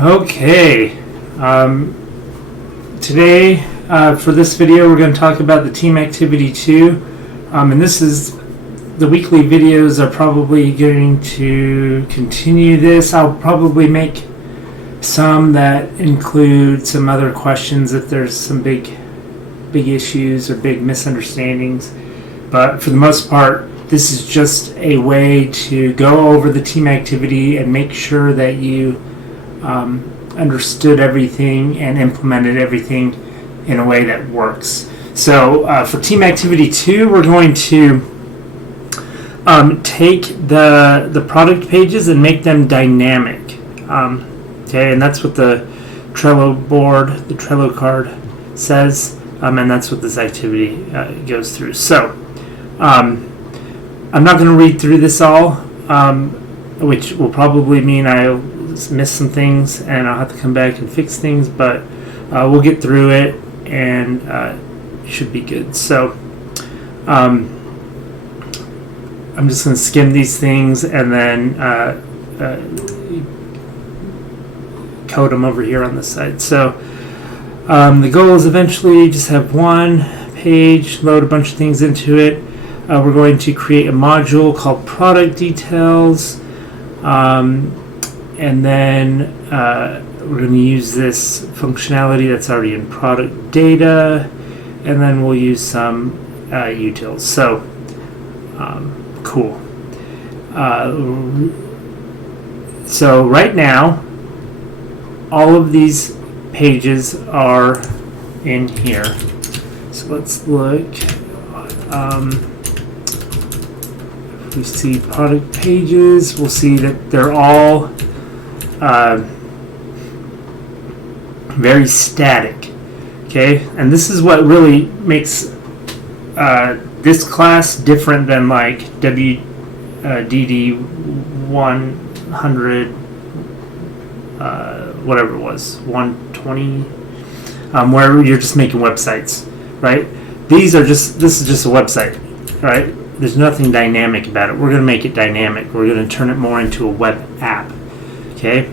Okay, today for this video we're going to talk about the team activity 2, and this is the weekly videos are probably going to continue this. I'll probably make some that include some other questions if there's some big issues or big misunderstandings, but for the most part this is just a way to go over the team activity and make sure that you understood everything and implemented everything in a way that works. So for team activity 2, we're going to take the product pages and make them dynamic. Okay, and that's what the Trello board, the Trello card says, and that's what this activity goes through. So I'm not going to read through this all, which will probably mean I'll miss some things and I'll have to come back and fix things, but we'll get through it and it should be good. So I'm just going to skim these things and then code them over here on this side. So the goal is eventually just have one page, load a bunch of things into it. We're going to create a module called product details, and then we're going to use this functionality that's already in product data, and then we'll use some utils. So cool. So right now all of these pages are in here. So let's look. If we see product pages, we'll see that they're all very static. Okay, and this is what really makes this class different than like WDD 100, whatever it was, 120, where you're just making websites, right? This is just a website, right? There's nothing dynamic about it. We're going to make it dynamic. We're going to turn it more into a web app. Okay,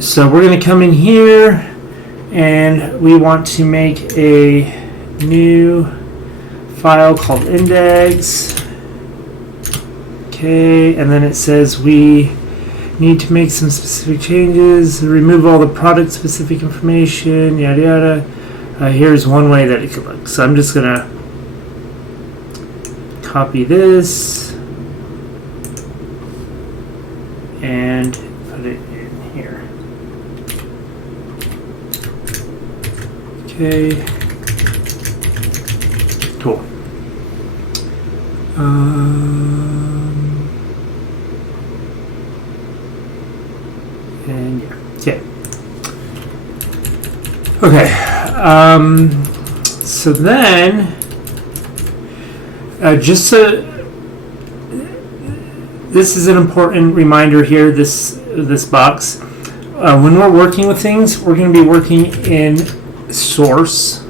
so we're going to come in here and we want to make a new file called index. Okay, and then it says we need to make some specific changes, remove all the product specific information, yada yada. Here's one way that it could look. So I'm just going to copy this and put it in here. Okay, cool. And yeah, okay. So then just so this is an important reminder here, this box, when we're working with things, we're going to be working in source,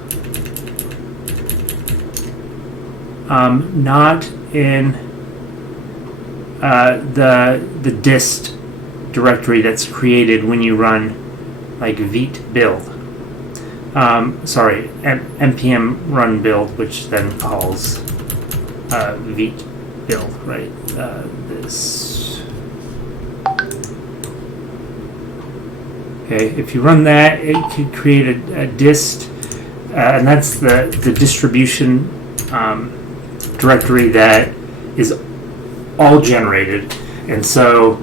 not in the dist directory that's created when you run like vite build. Sorry, npm run build, which then calls vite build, right? This. Okay, if you run that, it could create a dist, and that's the distribution directory that is all generated. And so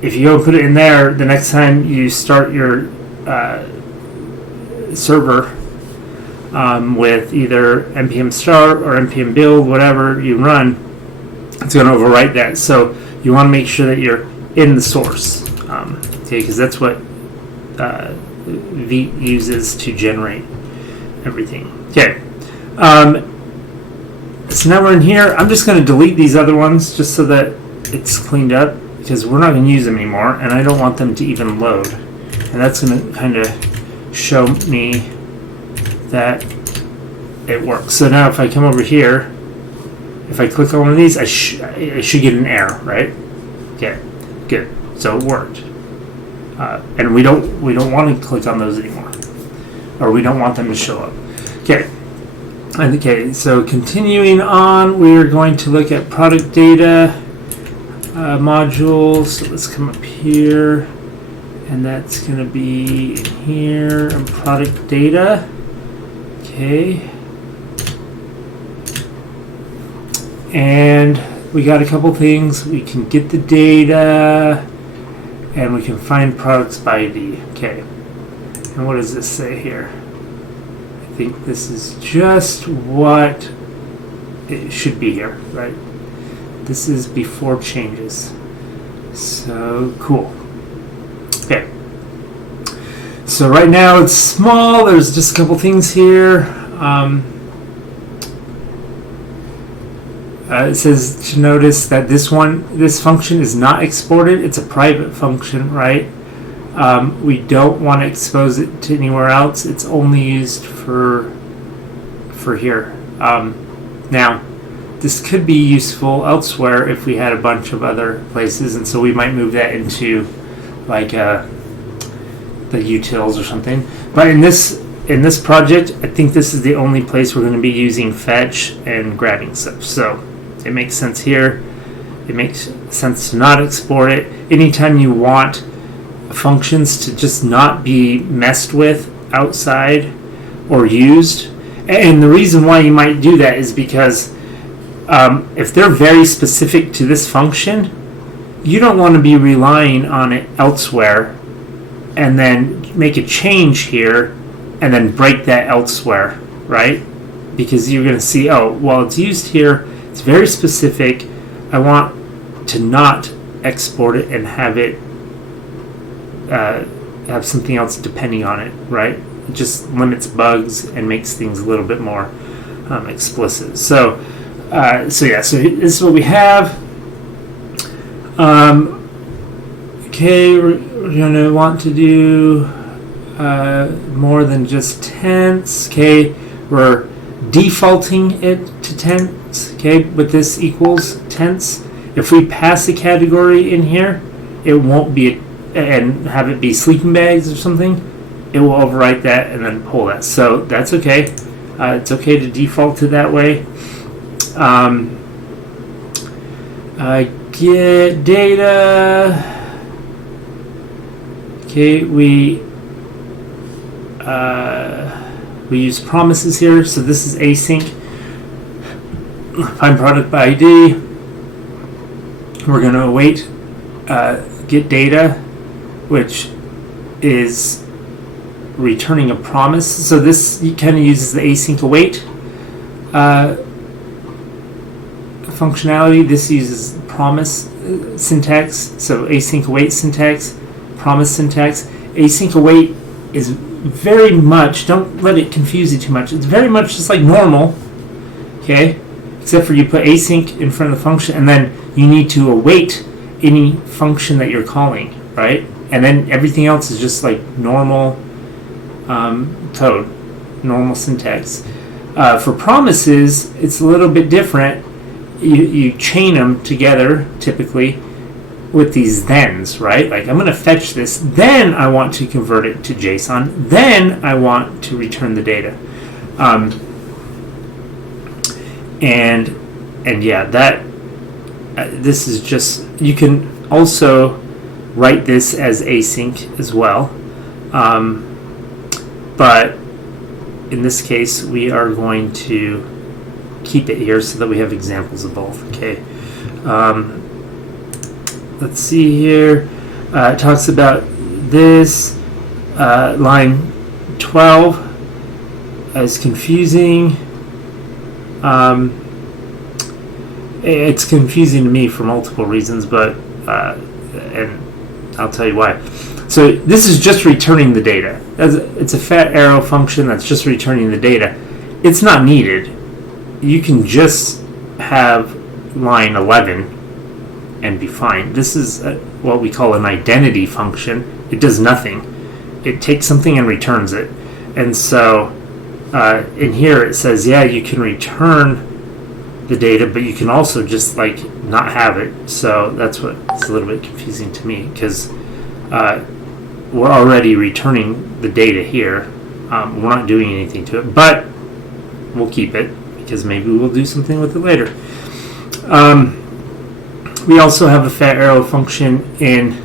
if you go put it in there, the next time you start your server with either npm start or npm build, whatever you run, it's going to overwrite that. So you want to make sure that you're in the source, okay, because that's what Vite uses to generate everything. Okay, so now we're in here. I'm just going to delete these other ones just so that it's cleaned up, because we're not going to use them anymore, and I don't want them to even load. And that's going to kind of show me that it works. So now if I come over here, if I click on one of these, I should get an error, right? Okay, good. So it worked. and we don't want to click on those anymore, or we don't want them to show up. Okay, so continuing on, we're going to look at product data modules. So let's come up here, and that's going to be in here and product data. Okay, and we got a couple things. We can get the data, and we can find products by ID. Okay, and what does this say here? I think this is just what it should be here, right? This is before changes. So cool. Okay. So right now it's small. There's just a couple things here. It says to notice that this function is not exported. It's a private function, right? We don't want to expose it to anywhere else. It's only used for here. Now, this could be useful elsewhere if we had a bunch of other places, and so we might move that into like the utils or something. But in this project, I think this is the only place we're going to be using fetch and grabbing stuff. So it makes sense here. It makes sense to not export it. Anytime you want functions to just not be messed with outside or used, and the reason why you might do that is because if they're very specific to this function, you don't want to be relying on it elsewhere and then make a change here and then break that elsewhere, right? Because you're going to see, oh, well, it's used here, it's very specific, I want to not export it and have it have something else depending on it, right? It just limits bugs and makes things a little bit more explicit. So this is what we have. Okay, we're going to want to do more than just tense. Okay, we're defaulting it to tense. Okay, but this equals tense. If we pass a category in here, it won't be and have it be sleeping bags or something, it will overwrite that and then pull that. So that's okay. It's okay to default to that way. Get data. Okay, we use promises here. So this is async. Find product by ID. We're going to await get data, which is returning a promise. So this kind of uses the async await functionality. This uses promise syntax. So async await syntax, promise syntax. Async await is very much, don't let it confuse you too much. It's very much just like normal, okay? Except for you put async in front of the function, and then you need to await any function that you're calling, right? And then everything else is just like normal code, normal syntax. For promises, it's a little bit different. You chain them together, typically, with these thens, right? Like, I'm going to fetch this, then I want to convert it to JSON, then I want to return the data. And yeah, that this is just, you can also write this as async as well, but in this case we are going to keep it here so that we have examples of both. Okay, let's see here. It talks about this line 12 as confusing. It's confusing to me for multiple reasons, but and I'll tell you why. So this is just returning the data. It's a fat arrow function that's just returning the data. It's not needed. You can just have line 11 and be fine. This is what we call an identity function. It does nothing. It takes something and returns it. And so in here it says, yeah, you can return the data, but you can also just like not have it. So that's what's a little bit confusing to me, because we're already returning the data here. We're not doing anything to it, but we'll keep it because maybe we'll do something with it later. We also have a fat arrow function in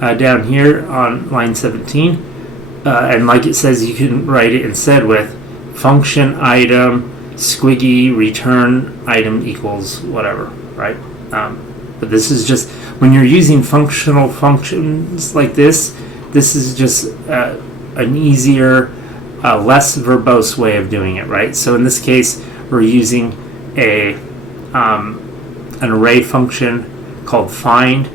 down here on line 17, and like it says, you can write it instead with function item squiggy return item equals whatever, right? But this is just when you're using functional functions like this. This is just an easier, less verbose way of doing it, right? So in this case, we're using an array function called find,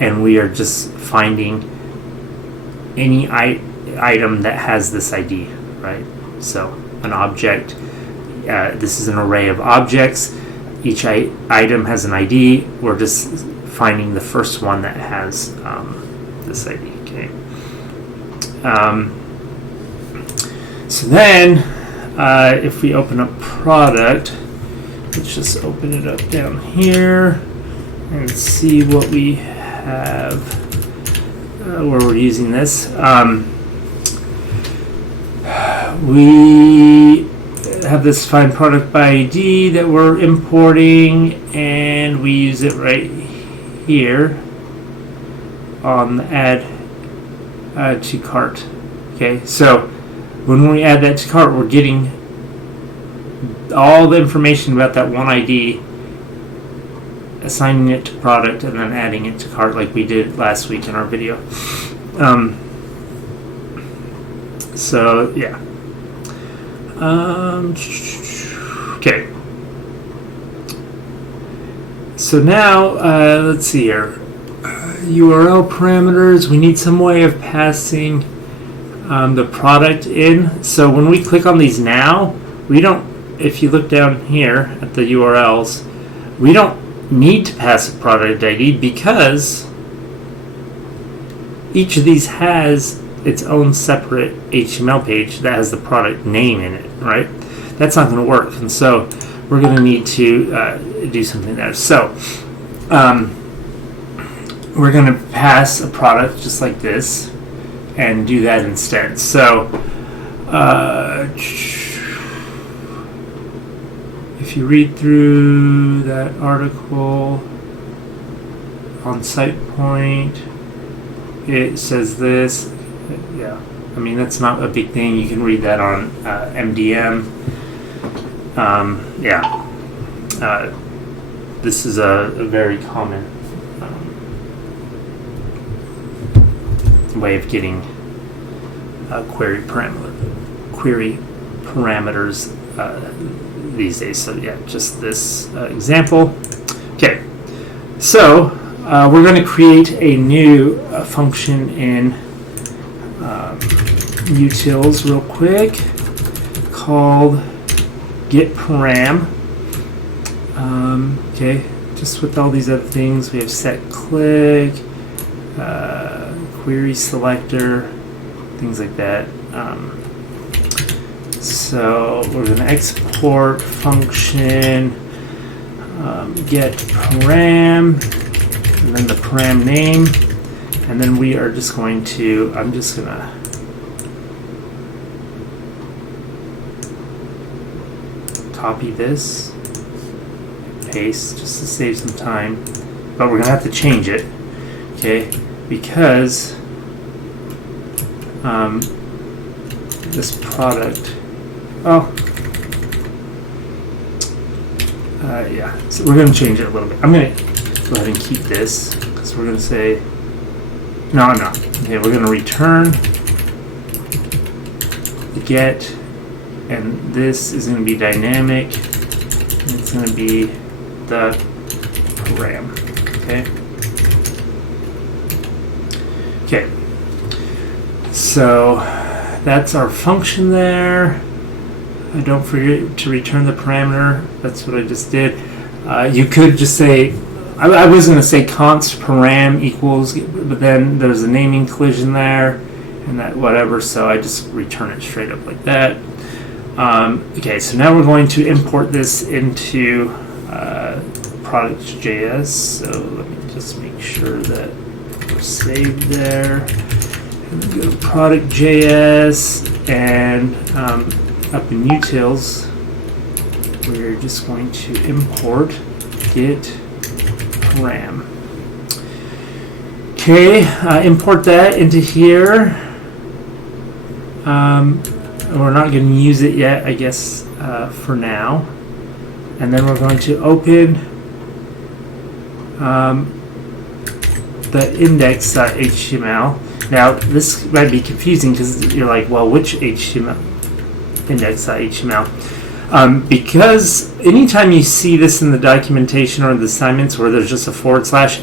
and we are just finding any item that has this ID, right? So an object, this is an array of objects. Each item has an ID. We're just finding the first one that has this ID, okay? So then, if we open up product, let's just open it up down here and see what we have where we're using this. We have this find product by ID that we're importing, and we use it right here on the add to cart. Okay, so when we add that to cart, we're getting all the information about that one ID, assigning it to product, and then adding it to cart like we did last week in our video. So yeah. Okay. So now let's see here. URL parameters. We need some way of passing the product in. So when we click on these now, we don't. If you look down here at the URLs, we don't need to pass a product ID because each of these has its own separate HTML page that has the product name in it, right? That's not going to work, and so we're going to need to do something there. So we're going to pass a product just like this and do that instead. So if you read through that article on SitePoint, it says this. Yeah, I mean, that's not a big thing. You can read that on MDM. This is a very common way of getting query parameters these days. So yeah, just this example. Okay, so we're going to create a new function in utils real quick called getParam. Okay, just with all these other things, we have set click, query selector, things like that. So we're going to export function getParam, and then the param name, and then we are just going to, I'm just going to copy this, paste, just to save some time, but we're going to have to change it, okay, because this product, yeah, so we're going to change it a little bit. I'm going to go ahead and keep this, because we're going to say, no, I'm not. Okay, we're going to return the get, and this is going to be dynamic, and it's going to be the param, okay? Okay, so that's our function there. Don't forget to return the parameter. That's what I just did. You could just say, I was going to say const param equals, but then there's a naming collision there, and that whatever, so I just return it straight up like that. Okay, so now we're going to import this into products.js. So let me just make sure that we're saved there. Go to product.js, and up in utils, we're just going to import git param. Okay, import that into here. We're not going to use it yet, I guess, for now. And then we're going to open the index.html. Now, this might be confusing because you're like, well, which HTML? Index.html. Because anytime you see this in the documentation or the assignments where there's just a /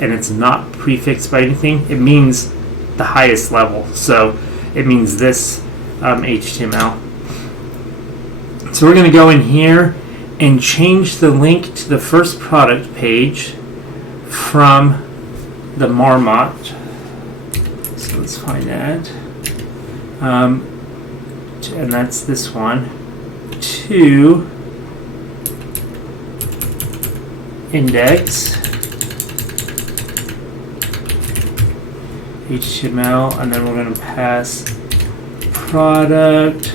and it's not prefixed by anything, it means the highest level. So it means this HTML. So we're going to go in here and change the link to the first product page from the Marmot. So let's find that. And that's this one. To index HTML, and then we're going to pass product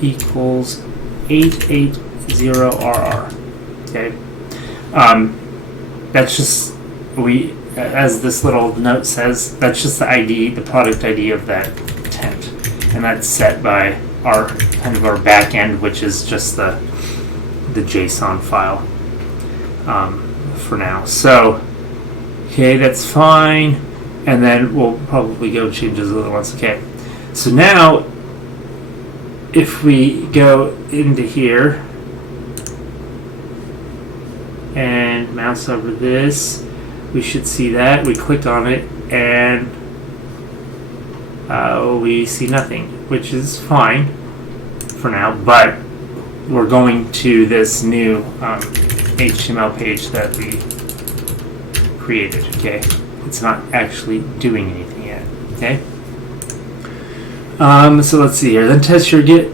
equals 880RR. Okay. That's just, as this little note says, that's just the ID, the product ID of that tent, and that's set by our kind of our back end, which is just the JSON file for now. So, okay, that's fine, and then we'll probably go change those other ones. Okay, so now if we go into here and mouse over this, we should see that. We click on it and we see nothing, which is fine for now, but we're going to this new HTML page that we created. Okay, it's not actually doing anything yet. Okay, so let's see here. Then test your git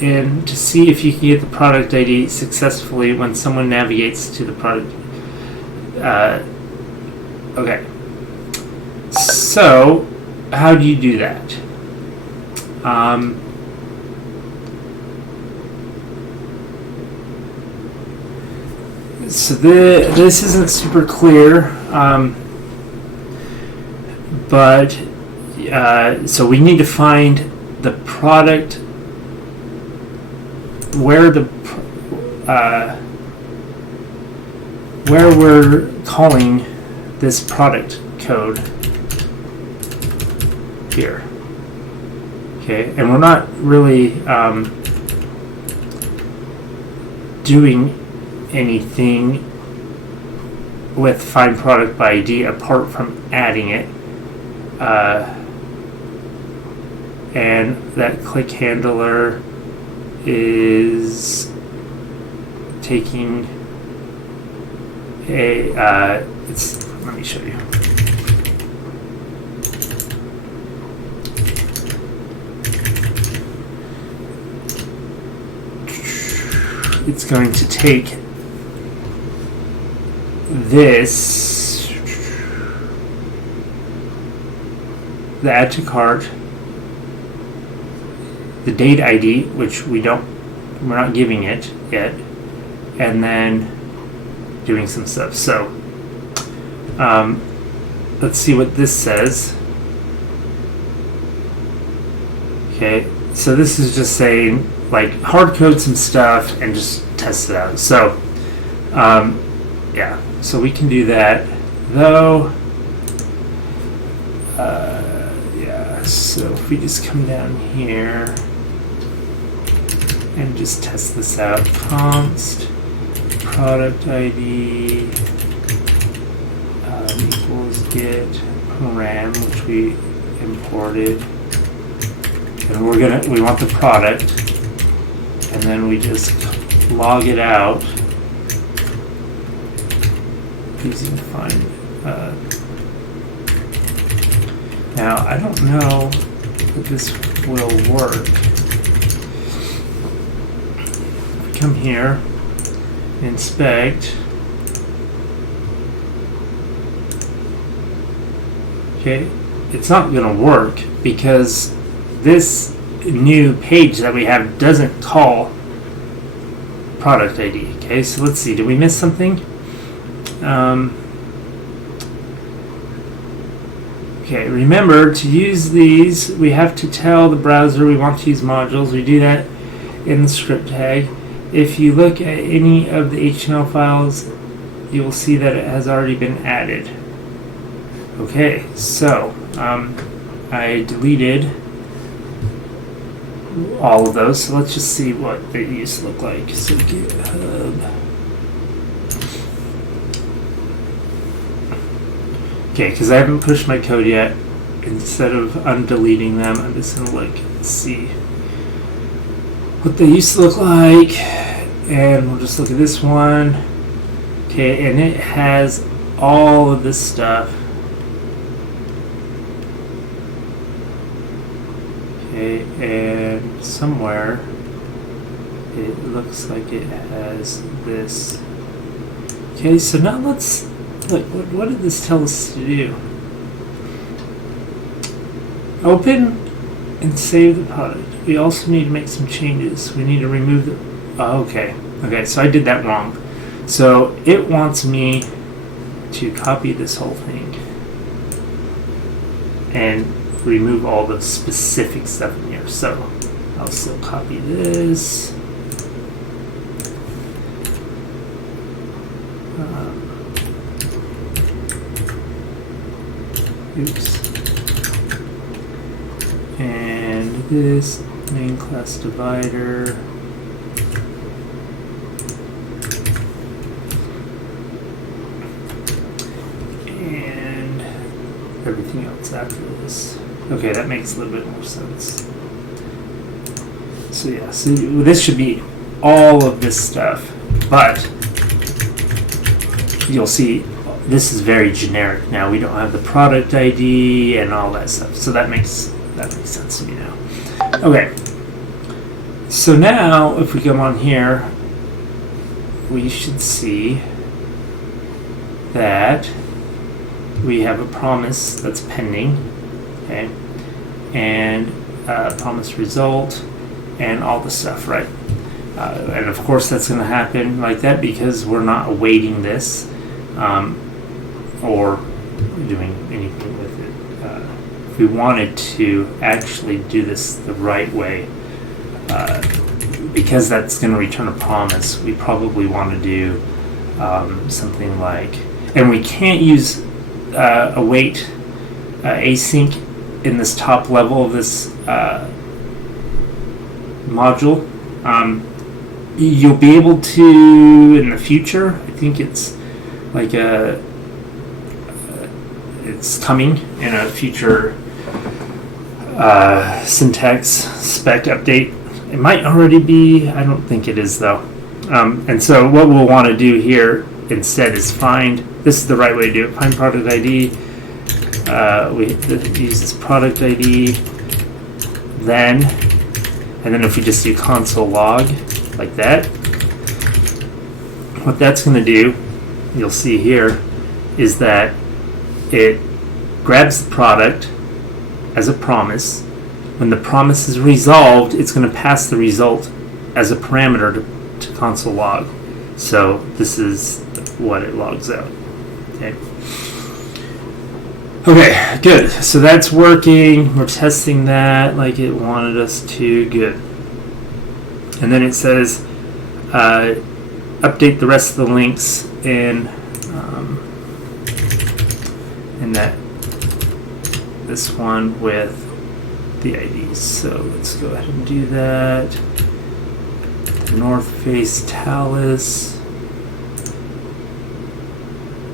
in to see if you can get the product ID successfully when someone navigates to the product. Okay, so how do you do that? So this isn't super clear, but so we need to find the product where we're calling this product code here. Okay, and we're not really doing anything with find product by ID apart from adding it, and that click handler is taking a let me show you. It's going to take this, the add to cart, the date ID, which we're not giving it yet, and then doing some stuff. So let's see what this says. Okay, so this is just saying, like, hard code some stuff and just test it out. So yeah, so we can do that, though. Yeah, so if we just come down here and just test this out, const product ID equals get param, which we imported, and we want the product, and then we just log it out using find. Now I don't know if this will work. Come here, inspect. Okay, Okay, it's not going to work because this new page that we have doesn't call product ID. Okay, so let's see, did we miss something? Okay, remember to use these, we have to tell the browser we want to use modules. We do that in the script tag. If you look at any of the HTML files, you will see that it has already been added. Okay, so I deleted all of those, so let's just see what they used to look like. So GitHub. Okay, because I haven't pushed my code yet, instead of undeleting them, I'm just going to look and see what they used to look like. And we'll just look at this one. Okay, and it has all of this stuff. Okay, and somewhere it looks like it has this. Okay, so now let's look. What did this tell us to do? Open and save the product. We also need to make some changes. We need to remove the. Oh, okay, so I did that wrong. So it wants me to copy this whole thing and remove all the specific stuff in here. So I'll still copy this. Oops. And this main class divider. And everything else after this. Okay, that makes a little bit more sense. So yeah, so this should be all of this stuff, but you'll see this is very generic now. We don't have the product ID and all that stuff. So that makes sense to me now. Okay. So now if we come on here, we should see that we have a promise that's pending. Okay. And promise result and all the stuff, right? And of course that's going to happen like that because we're not awaiting this or doing anything with it. If we wanted to actually do this the right way, because that's going to return a promise, we probably want to do something like, and we can't use await async in this top level of this module. You'll be able to in the future. I think it's like it's coming in a future syntax spec update. It might already be. I don't think it is though. And so what we'll want to do here instead is find. This is the right way to do it. Find product ID. We use this product ID. Then, and then if we just do console log like that, what that's going to do, you'll see here, is that it grabs the product as a promise. When the promise is resolved, it's going to pass the result as a parameter to console log. So this is what it logs out. Okay. Okay, good. So that's working. We're testing that like it wanted us to. Good. And then it says update the rest of the links in that this one with the IDs. So let's go ahead and do that. The North Face Talus.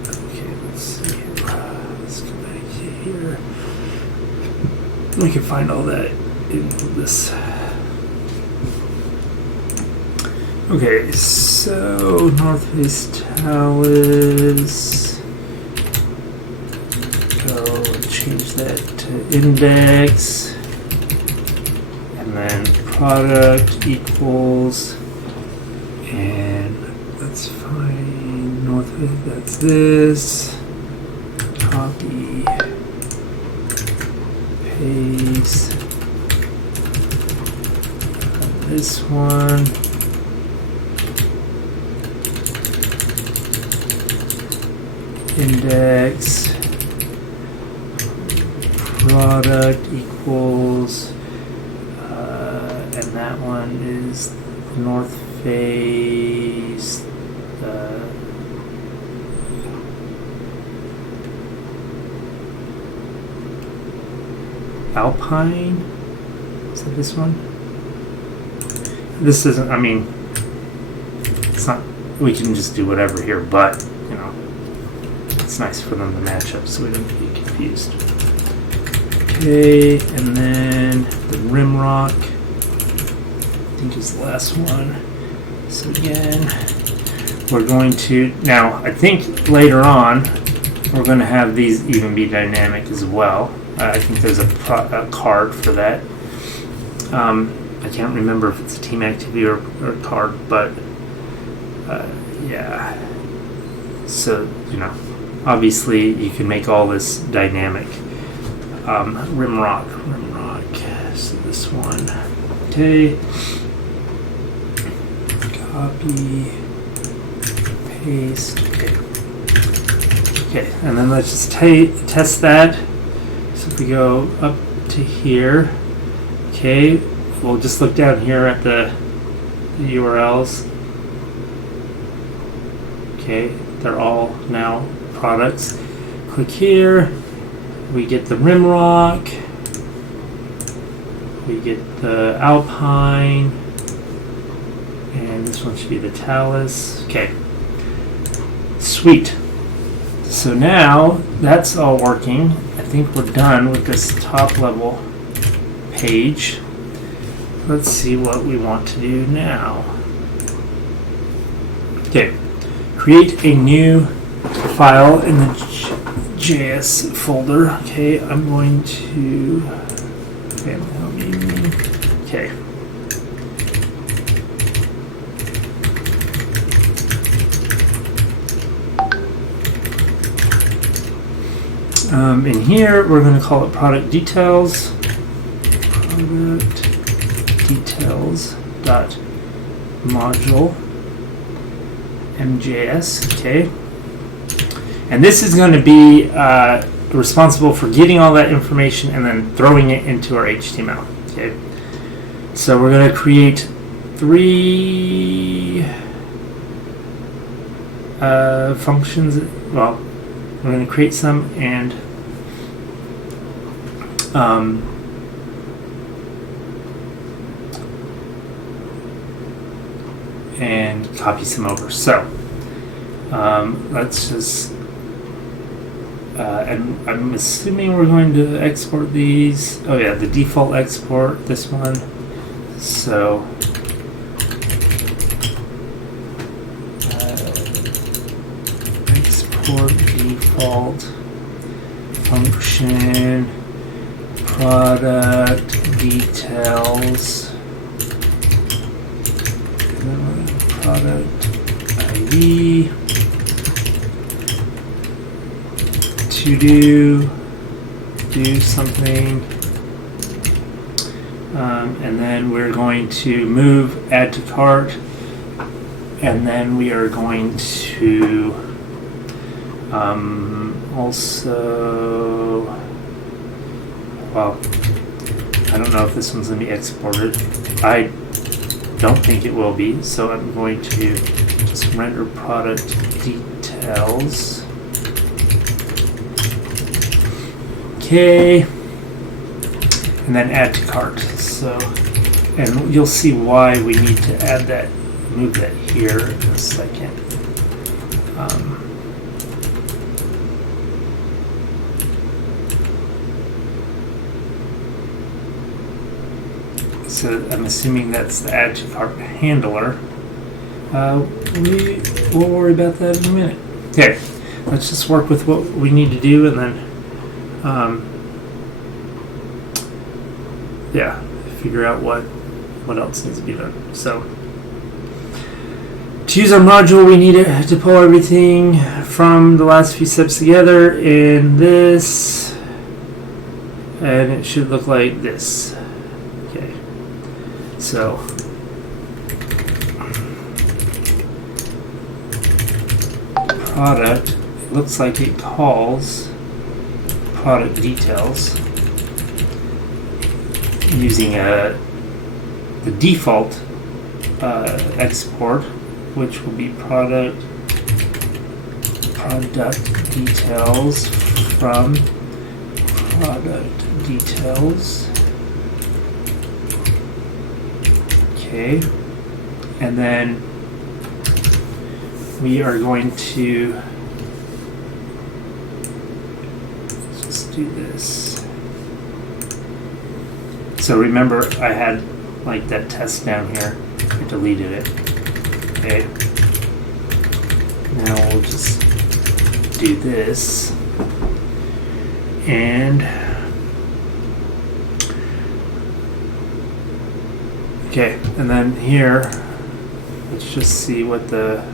Okay, let's see here. Let's go back here. We can find all that in this. Okay, so North Face Talus. Go change that to index, and then product equals, and let's find North Face. That's this. Copy. paste this one. Index product equals, and that one is North Face. Alpine. Is that this one? This isn't. I mean, it's not. We can just do whatever here, but you know. It's nice for them to match up so we don't get confused. Okay, and then the rim rock, I think is the last one. So again, we're going to, now I think later on, we're going to have these even be dynamic as well. I think there's a card for that. I can't remember if it's a team activity or a card, but yeah. So, you know, obviously you can make all this dynamic. Rim rock. So this one. Okay. Copy. Paste. Okay. And then let's just test that. So if we go up to here, okay, we'll just look down here at the URLs. Okay, they're all now products. Click here, we get the rim rock, we get the Alpine, and this one should be the Talus. Okay, sweet. So now that's all working. I think we're done with this top level page. Let's see what we want to do now. Okay, create a new file in the JS folder. Okay, I'm going to okay. In here, we're going to call it product details. Product details dot module MJS. Okay. And this is going to be responsible for getting all that information and then throwing it into our HTML. Okay. So we're going to create 3 functions. Well, we're going to create some and copy some over. So let's just and I'm assuming we're going to export these. Oh yeah, the default export, this one. So export default function product details product ID to do something, and then we're going to move add to cart, and then we are going to also, well, I don't know if this one's going to be exported. I don't think it will be, so I'm going to just render product details. Okay, and then add to cart. So, and you'll see why we need to add that, move that here in a second. So I'm assuming that's the add to cart handler. We'll worry about that in a minute. Okay, let's just work with what we need to do, and then yeah, figure out what else needs to be done. So to use our module, we need to pull everything from the last few steps together in this and it should look like this. Okay, so product, it looks like it calls product details using the default export, which will be product details from product details. Okay, and then we are going to just do this. So remember, I had like that test down here. I deleted it. Okay. Now we'll just do this. And okay, and then here, let's just see what the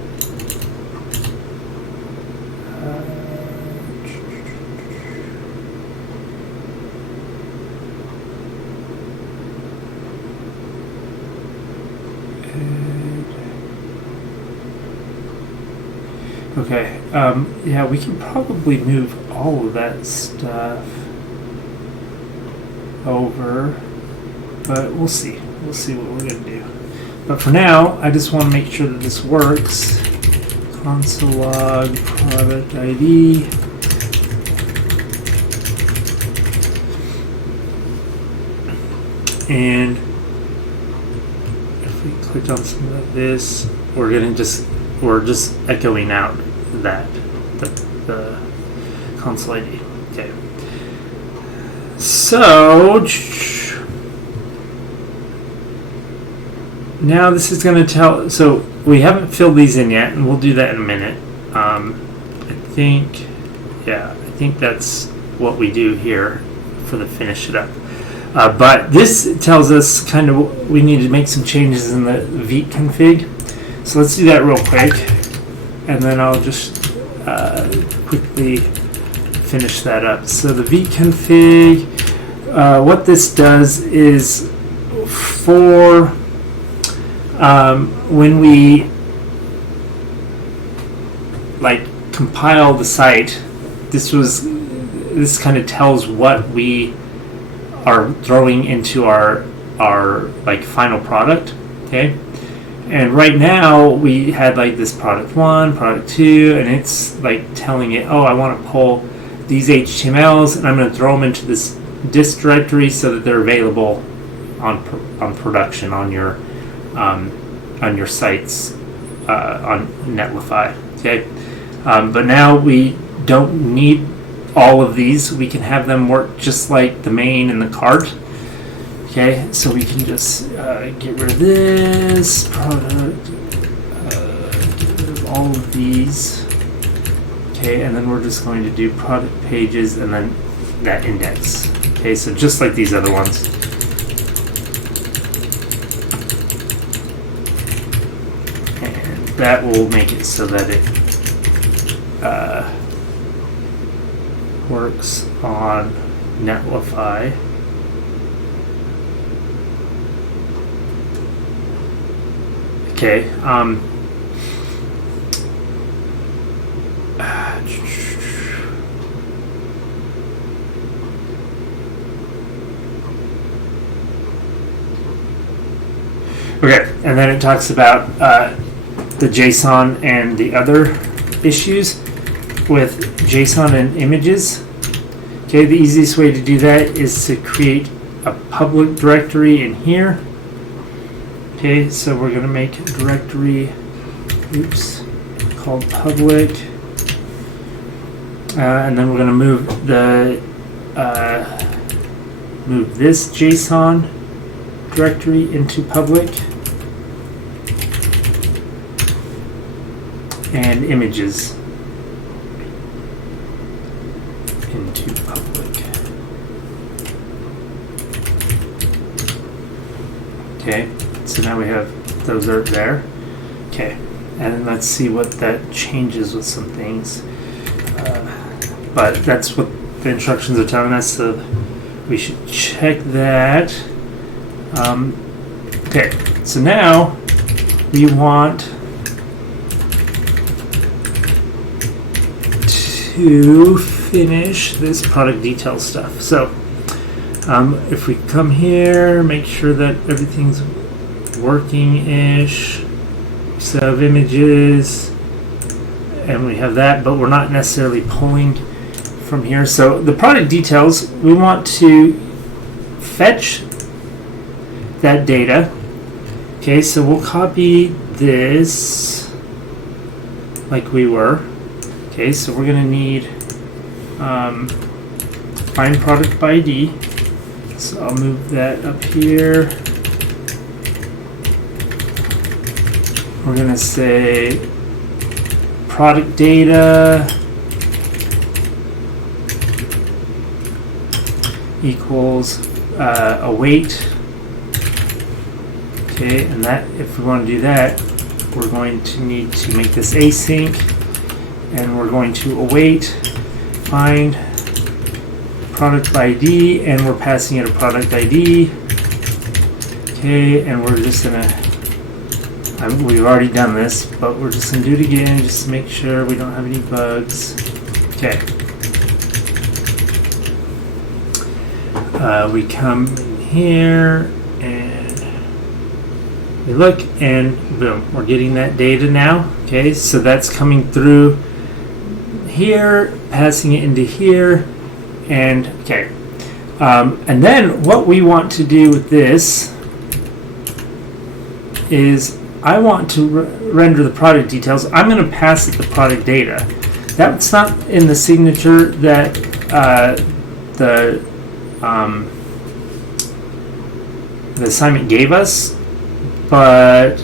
okay, yeah, we can probably move all of that stuff over, but we'll see. We'll see what we're going to do. But for now, I just want to make sure that this works. Console log product ID. And if we click on some of this, we're just echoing out that the console ID. Okay. So now this is going to tell. So we haven't filled these in yet, and we'll do that in a minute. I think that's what we do here for the finish it up. But this tells us kind of we need to make some changes in the Vite config. So let's do that real quick, and then I'll just quickly finish that up. So the Vite config, what this does is for when we like compile the site, this kind of tells what we are throwing into our like final product. Okay. And right now we had like this product 1, product 2, and it's like telling it, oh, I want to pull these HTMLs and I'm going to throw them into this dist directory so that they're available on production on your sites on Netlify. Okay, but now we don't need all of these. We can have them work just like the main and the cart. Okay, so we can just get rid of this product, get rid of all of these. Okay, and then we're just going to do product pages and then that index. Okay, so just like these other ones. And that will make it so that it works on Netlify. Okay. Okay, and then it talks about the JSON and the other issues with JSON and images. Okay, the easiest way to do that is to create a public directory in here. Okay, so we're going to make a directory, called public, and then we're going to move this JSON directory into public, and images into public. Okay. So now we have those are there. Okay, and let's see what that changes with some things. But that's what the instructions are telling us. So we should check that. Okay, so now we want to finish this product detail stuff. So if we come here, make sure that everything's working-ish. So have images, and we have that, but we're not necessarily pulling from here. So the product details, we want to fetch that data. Okay, so we'll copy this like we were. Okay, so we're going to need find product by ID. So I'll move that up here. We're going to say product data equals await. Okay, and that, if we want to do that, we're going to need to make this async, and we're going to await find product ID, and we're passing it a product ID. Okay, and we're just gonna, we've already done this, but we're just gonna do it again just to make sure we don't have any bugs. Okay. We come in here and we look, and boom, we're getting that data now. Okay, so that's coming through here, passing it into here, and okay. And then what we want to do with this is I want to render the product details. I'm going to pass it the product data. That's not in the signature that the assignment gave us, but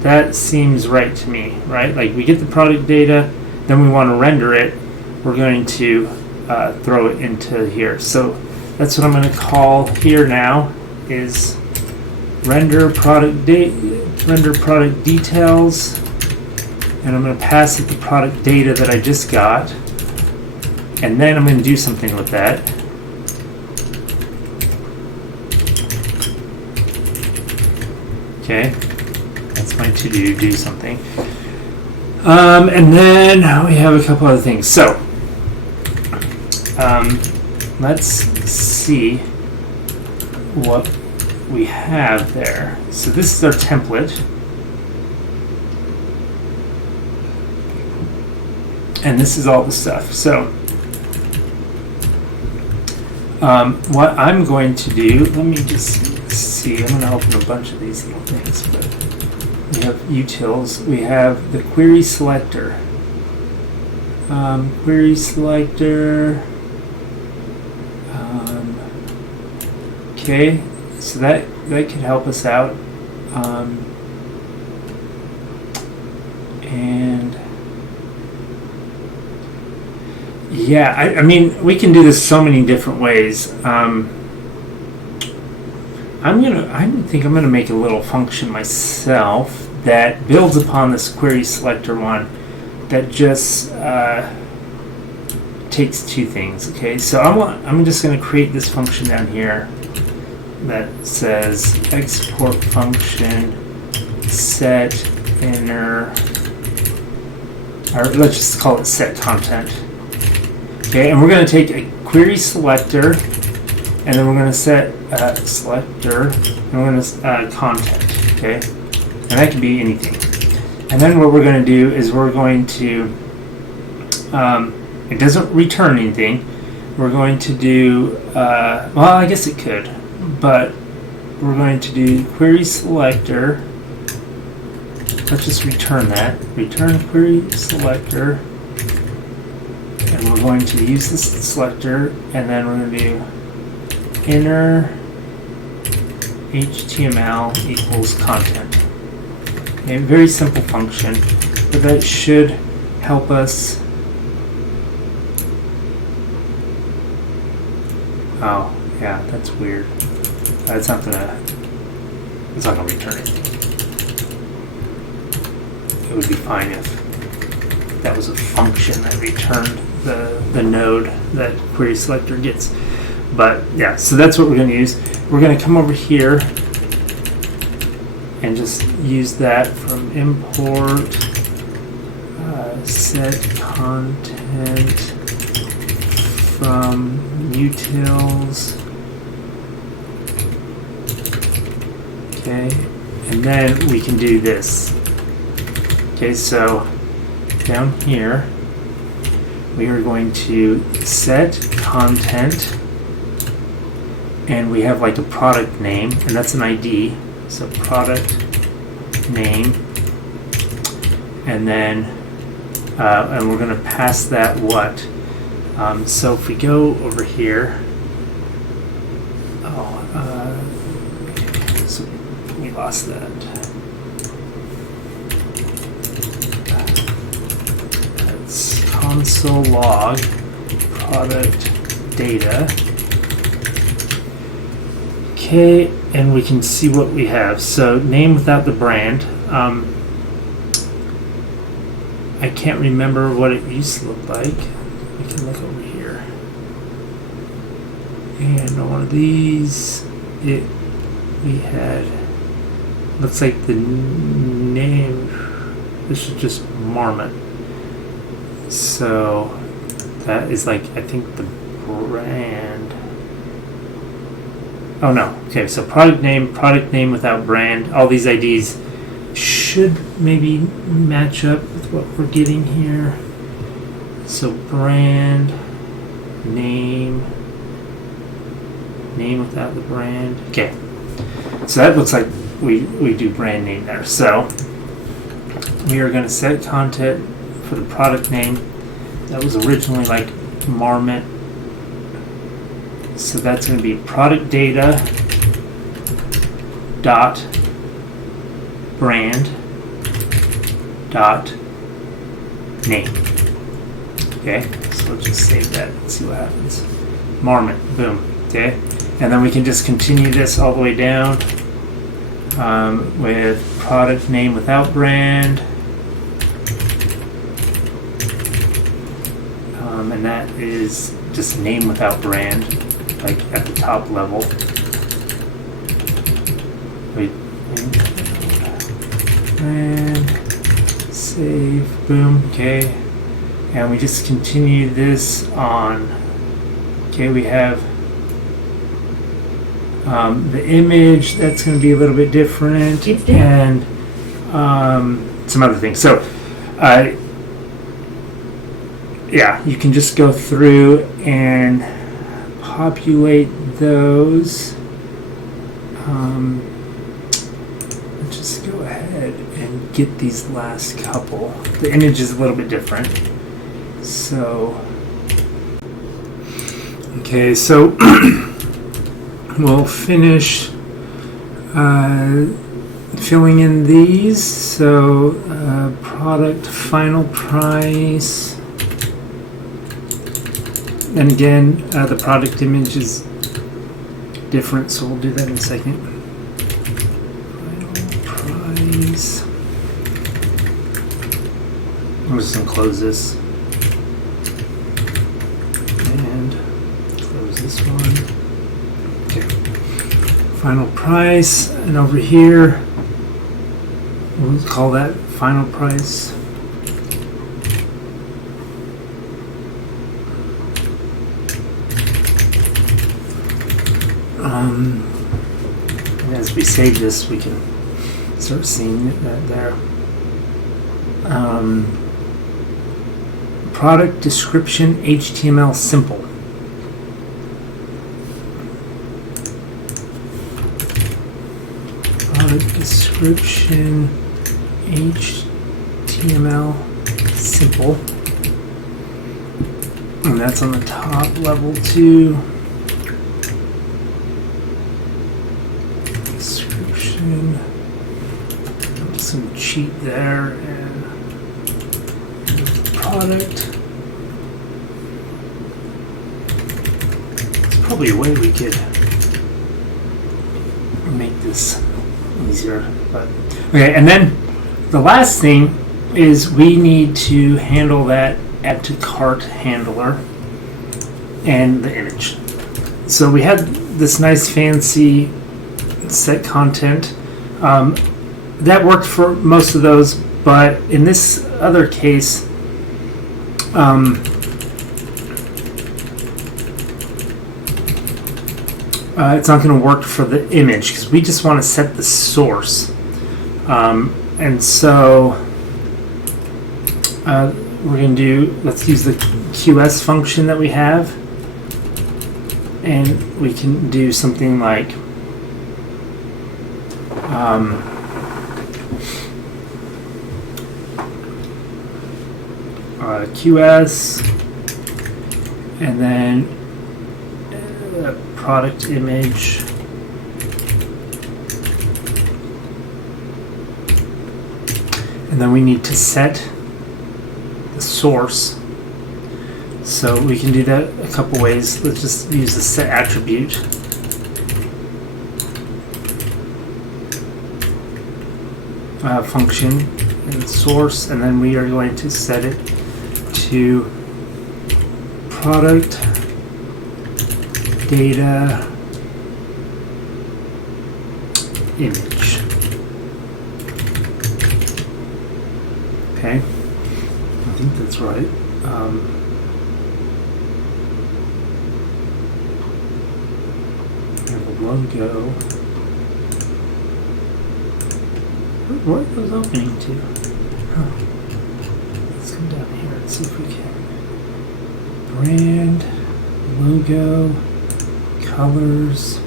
that seems right to me, right? Like, we get the product data, then we want to render it. We're going to throw it into here. So that's what I'm going to call here now is render product details, and I'm going to pass it the product data that I just got, and then I'm going to do something with that. Okay, that's my to-do, do something. And then we have a couple other things. So let's see what we have there. So this is our template, and this is all the stuff. So what I'm going to do, let me just see, I'm going to open a bunch of these little things, but we have utils, we have the query selector, okay, so that could help us out, and yeah, I mean, we can do this so many different ways. I think I'm gonna make a little function myself that builds upon this query selector one, that just takes two things. Okay, so I'm just gonna create this function down here that says export function set inner, or let's just call it set content. Okay, and we're going to take a query selector, and then we're going to set selector, and we're going to content. Okay, and that can be anything. And then what we're going to do is we're going to, it doesn't return anything. We're going to do, well, I guess it could, but we're going to do query selector. Let's just return that. Return query selector. And we're going to use this selector, and then we're going to do inner HTML equals content. A very simple function, but that should help us. Oh, yeah, that's weird. It's not gonna return it. It would be fine if that was a function that returned the node that query selector gets. But yeah, so that's what we're going to use. We're going to come over here and just use that from import, set content from utils. Okay, and then we can do this. Okay, so down here, we are going to set content, and we have like a product name, and that's an ID. So product name, and then and we're going to pass that what? So if we go over here, so we lost that. That's console log product data. Okay, and we can see what we have. So name without the brand. I can't remember what it used to look like. We can look over here. And on one of these, we had, looks like the name, this is just Marmot. So that is like, I think the brand. Oh no, okay, so product name without brand. All these IDs should maybe match up with what we're getting here. So brand, name without the brand. Okay, so that looks like we do brand name there. So we are going to set content for the product name. That was originally like Marmot. So that's going to be product data dot brand dot name. Okay, so let's just save that and see what happens. Marmot, boom. Okay, and then we can just continue this all the way down with product name without brand, and that is just name without brand, like at the top level. And save, boom, okay. And we just continue this on. Okay, we have the image, that's going to be a little bit different, and some other things. So, yeah, you can just go through and populate those. Let's just go ahead and get these last couple. The image is a little bit different. So, okay, so we'll finish filling in these. So, product final price. And again, the product image is different, so we'll do that in a second. Final price. I'm just going to close this. And close this one. Okay. Final price. And over here, we'll call that final price. And as we save this, we can start seeing that there. Product description HTML simple. Product description HTML simple. And that's on the top level too. Description. Some cheat there, and product. There's probably a way we could make this easier, but okay. And then the last thing is we need to handle that add to cart handler and the image. So we had this nice fancy set content. That worked for most of those, but in this other case, it's not going to work for the image because we just want to set the source. And so we're going to do, let's use the QS function that we have, and we can do something like QS, and then product image, and then we need to set the source. So we can do that a couple ways. Let's just use the set attribute. Function and source, and then we are going to set it to product data image. Okay, I think that's right. And the logo. Where are those opening to? Oh. Let's come down here and see if we can. Brand, logo, colors.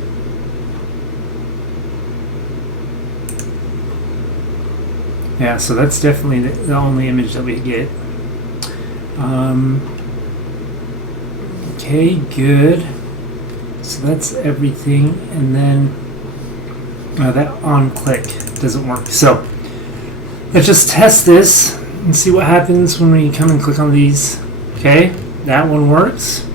Yeah, so that's definitely the only image that we get. Okay, good. So that's everything, and then that on click doesn't work. So let's just test this and see what happens when we come and click on these. Okay, that one works.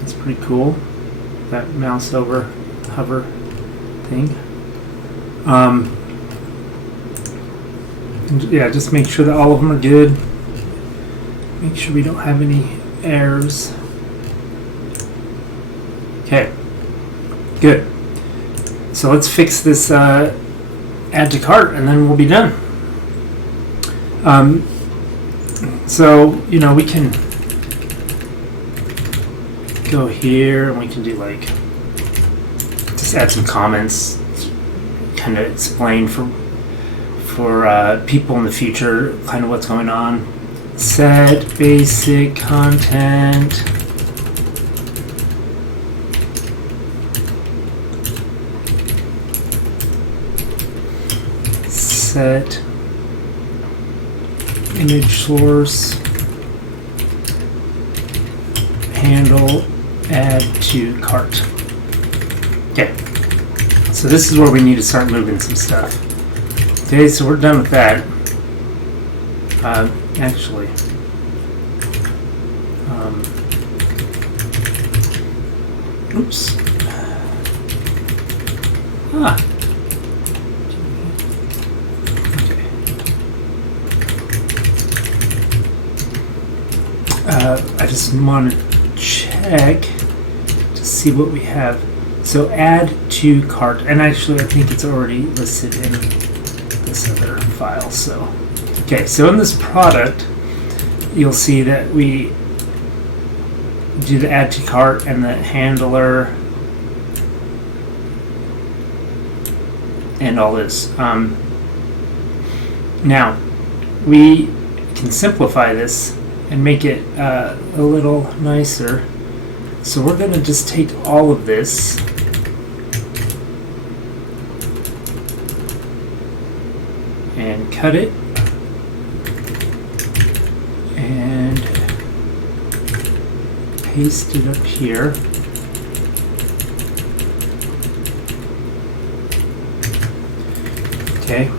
That's pretty cool. That mouse over hover thing. Yeah, just make sure that all of them are good. Make sure we don't have any errors. Okay, good. So let's fix this add to cart, and then we'll be done. So, you know, we can go here and we can do like, just add some comments, kind of explain for people in the future kind of what's going on. Set basic content. Set image source. Handle add to cart. Okay. So this is where we need to start moving some stuff. Okay, so we're done with that. Actually, oops. Okay. I just want to check to see what we have. So add to cart, and actually I think it's already listed in this other file. So okay, so in this product, you'll see that we do the add to cart and the handler and all this. Now, we can simplify this and make it a little nicer. So we're going to just take all of this and cut it and paste it up here. Okay,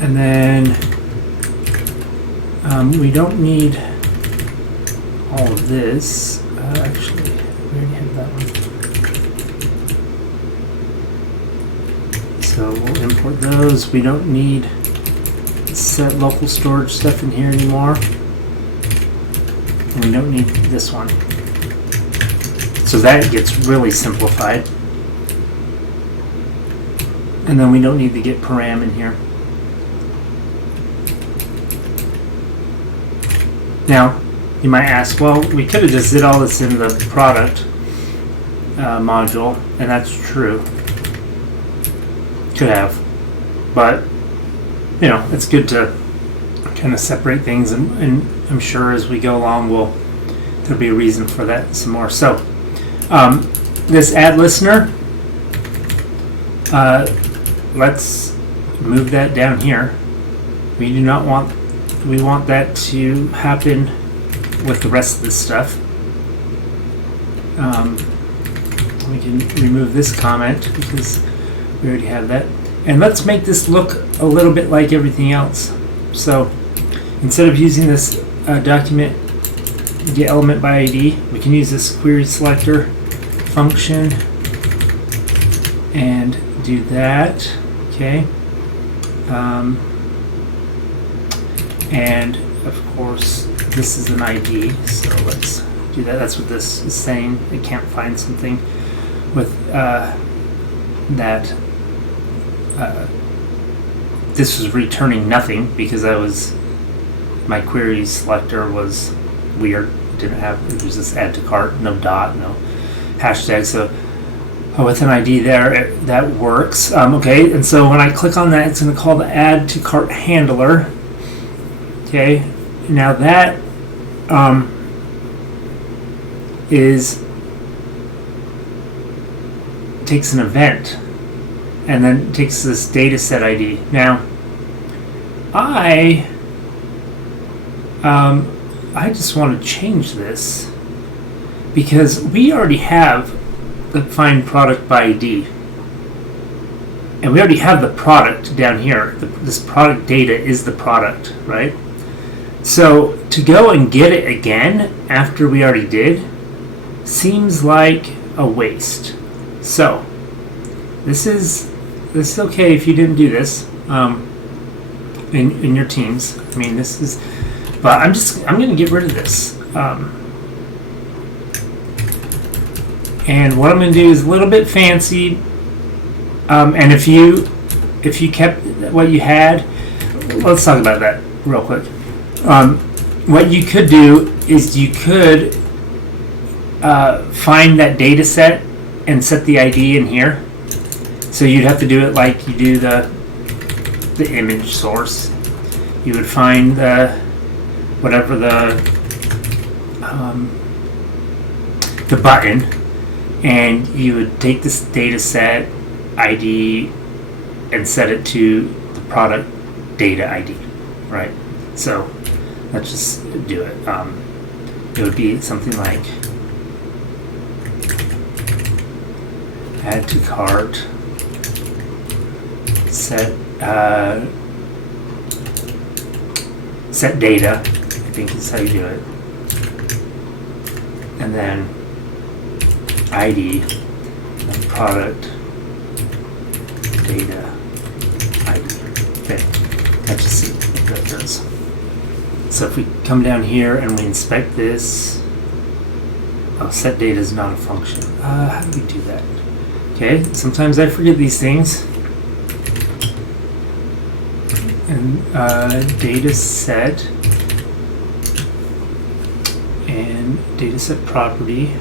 and then we don't need all of this. Actually, we already have that one. So we'll import those. We don't need set local storage stuff in here anymore. and we don't need this one. So that gets really simplified. And then we don't need to get param in here. Now, you might ask, well, we could have just did all this in the product module, and that's true. Could have. But, you know, it's good to kind of separate things, and I'm sure as we go along, there'll be a reason for that some more. So, this add listener, let's move that down here. We want that to happen with the rest of this stuff. We can remove this comment because we already have that. And let's make this look a little bit like everything else. So instead of using this document get element by ID, we can use this query selector function and do that. Okay. And of course, this is an ID, so let's do that. That's what this is saying. It can't find something with that. This was returning nothing because my query selector was weird. It was this add to cart, no dot, no hashtag. So with an ID there, that works. Okay, and so when I click on that, it's going to call the add to cart handler. Okay, now that takes an event and then takes this data set ID. Now, I just want to change this because we already have the find product by ID, and we already have the product down here. This product data is the product, right? So to go and get it again after we already did seems like a waste. So this is okay if you didn't do this in your teams. I mean, but I'm going to get rid of this. And what I'm going to do is a little bit fancy. And if you kept what you had, let's talk about that real quick. What you could do is you could find that data set and set the ID in here. So you'd have to do it like you do the image source. You would find whatever the button, and you would take this data set ID and set it to the product data ID, right? So let's just do it. It would be something like add to cart, set data, I think is how you do it, and then ID, and product data ID. Okay, let's just see what that does. So if we come down here and we inspect this, set data is not a function. How do we do that? Okay, sometimes I forget these things. And data set and data set property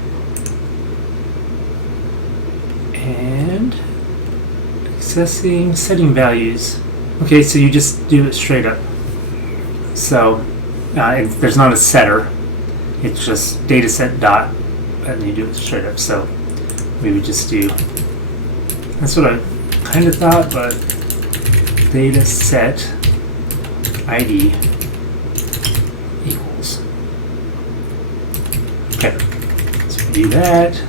and accessing setting values. Okay, so you just do it straight up. So there's not a setter. It's just data set dot, and you do it straight up. So we would just do. That's what I kind of thought, but data set ID equals. Okay, so we do that.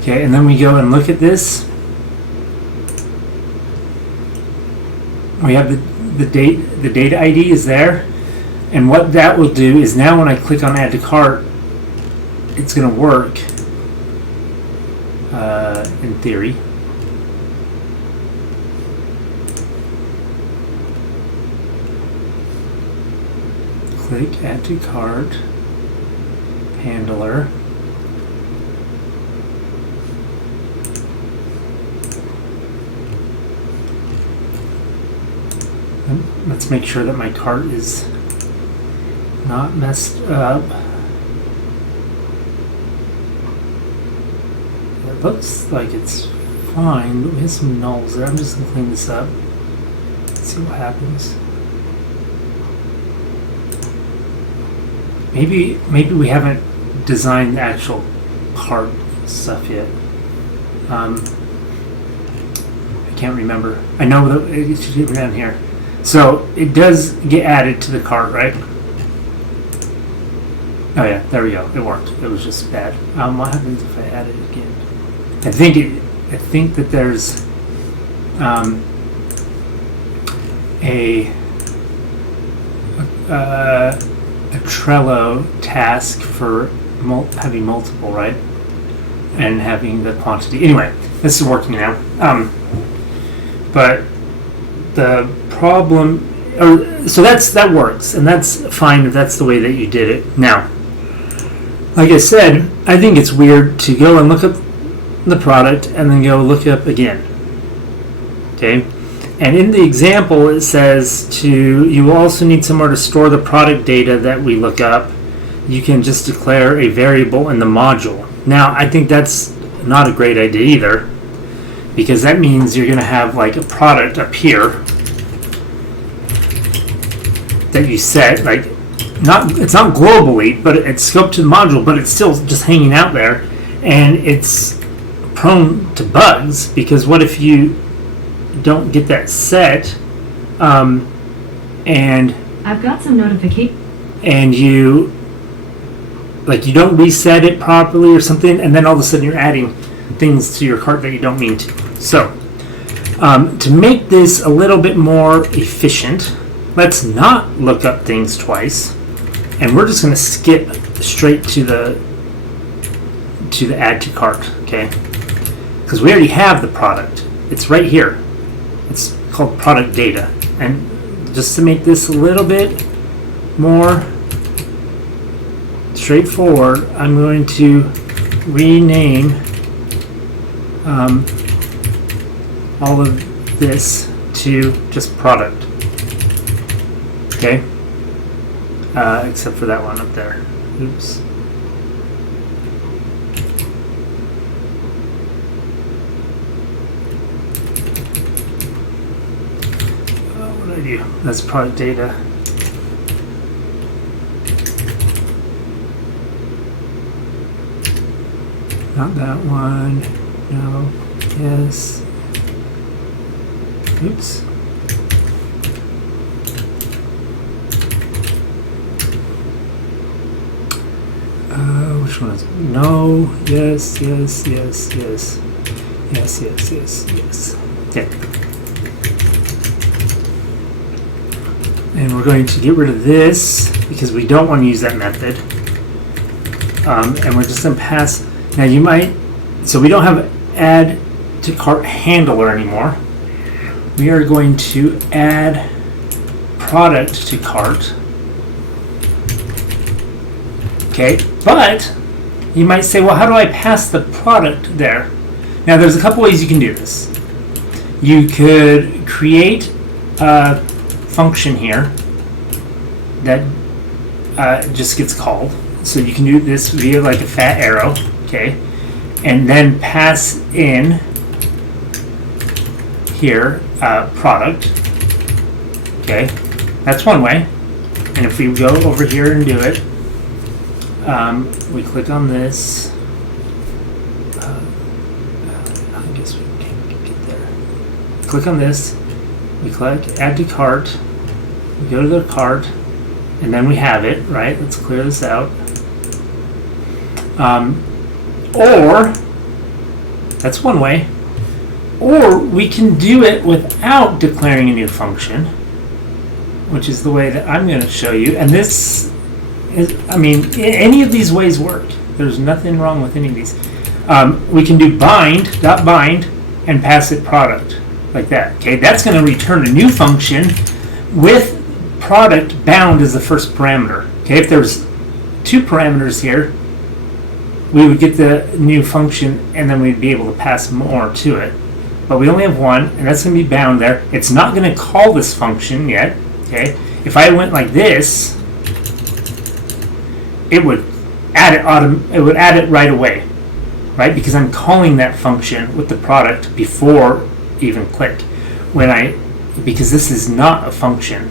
Okay, and then we go and look at this. We have the data ID is there, and what that will do is now when I click on add to cart, it's going to work in theory. Click add to cart, handler. And let's make sure that my cart is not messed up. It looks like it's fine, but we have some nulls there. I'm just going to clean this up. Let's see what happens. Maybe we haven't designed the actual cart stuff yet. I can't remember. I know that it should be down here. So it does get added to the cart, right? Oh yeah, there we go. It worked. It was just bad. What happens if I add it again? I think that there's a Trello task for having multiple, right? And having the quantity. Anyway, this is working now. But the problem, so that works, and that's fine if that's the way that you did it. Now, like I said, I think it's weird to go and look up the product and then go look it up again. Okay? And in the example, it says you will also need somewhere to store the product data that we look up. You can just declare a variable in the module. Now, I think that's not a great idea either, because that means you're going to have like a product up here that you set, like it's not globally, but it's scoped to the module, but it's still just hanging out there, and it's prone to bugs, because what if you don't get that set, and I've got some notification, and you don't reset it properly or something, and then all of a sudden you're adding things to your cart that you don't mean to. So to make this a little bit more efficient, let's not look up things twice, and we're just going to skip straight to the add to cart, okay? Because we already have the product. It's right here. It's called product data. And just to make this a little bit more straightforward, I'm going to rename all of this to just product. Okay? Except for that one up there. Oops. What did I do? That's product data. Not that one. No. Yes. Oops. Which one is it? No. Yes. Yes. Yes. Yes. Yes. Yes. Yes. Yes. Okay. And we're going to get rid of this because we don't want to use that method. And we're just going to pass. Now you might. So we don't have add to cart handler anymore. We are going to add product to cart. Okay, but you might say, well, how do I pass the product there? Now, there's a couple ways you can do this. You could create a function here that just gets called. So you can do this via like a fat arrow, okay, and then pass in here product. Okay, that's one way. And if we go over here and do it, we click on this. I guess we can't get there. Click on this. We click add to cart. We go to the cart, and then we have it, right? Let's clear this out. Or that's one way. Or we can do it without declaring a new function, which is the way that I'm going to show you. And this is, I mean, any of these ways work. There's nothing wrong with any of these. We can do bind.bind and pass it product like that. Okay, that's going to return a new function with product bound as the first parameter. Okay, if there's two parameters here, we would get the new function, and then we'd be able to pass more to it. But we only have one, and that's going to be bound there. It's not going to call this function yet. Okay. If I went like this, it would add it. It would add it right away, right? Because I'm calling that function with the product before even click. Because this is not a function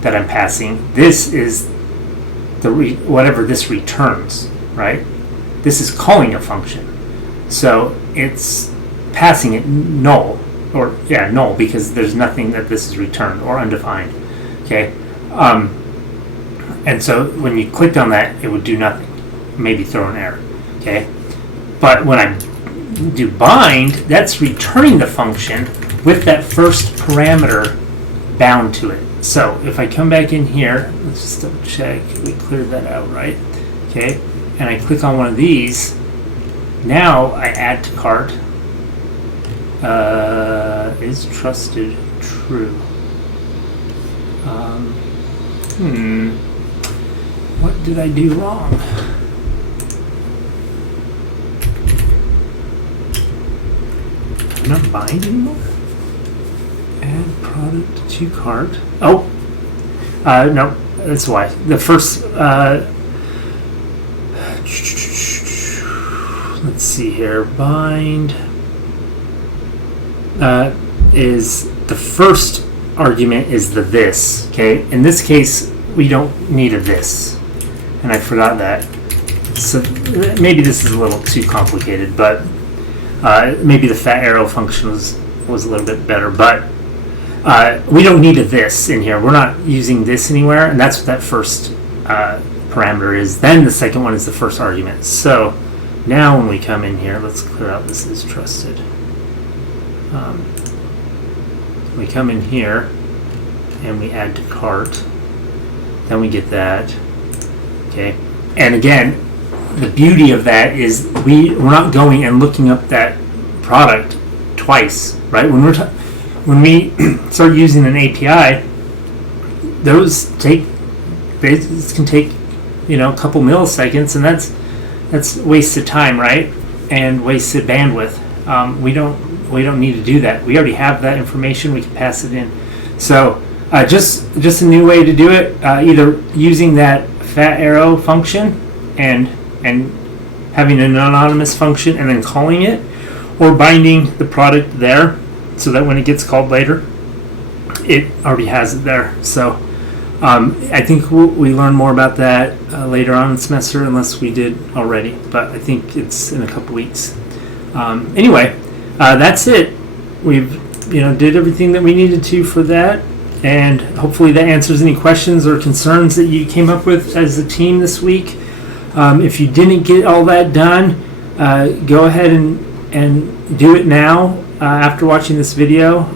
that I'm passing. This is whatever this returns, right? This is calling a function, so it's passing it null, null, because there's nothing that this is returned or undefined. Okay, and so when you clicked on that, it would do nothing, maybe throw an error. Okay, but when I do bind, that's returning the function with that first parameter bound to it. So if I come back in here, let's just double check we cleared that out, right? Okay, and I click on one of these. Now I add to cart. Is trusted true? What did I do wrong? I'm not bind anymore. Add product to cart. Oh, no, that's why. The first, let's see here. Bind is the first argument is the this. Okay, in this case, we don't need a this, and I forgot that. So maybe this is a little too complicated, but maybe the fat arrow function was a little bit better, but. We don't need a this in here. We're not using this anywhere, and that's what that first parameter is. Then the second one is the first argument. So now when we come in here, let's clear out this is trusted. We come in here and we add to cart. Then we get that. Okay, and again, the beauty of that is we're not going and looking up that product twice, right? When we start using an API, those can take a couple milliseconds, and that's wasted time, right? And wasted bandwidth. We don't need to do that. We already have that information. We can pass it in. So just a new way to do it. Either using that fat arrow function and having an anonymous function and then calling it, or binding the product there, so that when it gets called later, it already has it there. So I think we learn more about that later on in the semester, unless we did already. But I think it's in a couple weeks. Anyway, that's it. We've did everything that we needed to for that, and hopefully that answers any questions or concerns that you came up with as a team this week. If you didn't get all that done, go ahead and do it now. After watching this video,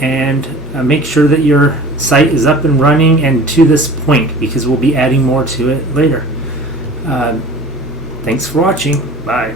and make sure that your site is up and running and to this point, because we'll be adding more to it later. Thanks for watching. Bye.